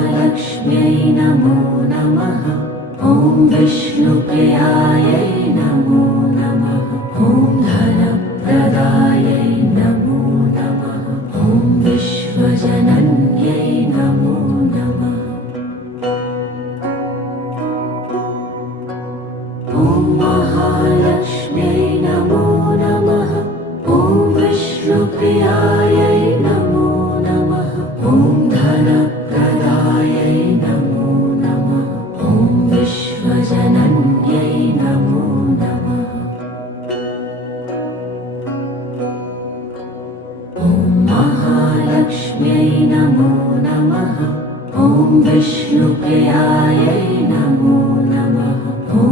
महालक्ष्म्यै नमो नमः। ॐ विष्णुप्रियायै नमो नमः। ॐ धनप्रदायै नमो नमः। ॐ विश्वजनन्यै नमो नमः। ॐ महालक्ष्म्यै नमो नमः। ॐ विष्णुप्रियायै नमो नमः। ॐ धनप्रदायै नमो नमः। ॐ विश्वजनन्यै नमो नमः। ॐ महालक्ष्म्यै नमो नमः। ॐ विष्णुप्रियायै नमो नमः। ॐ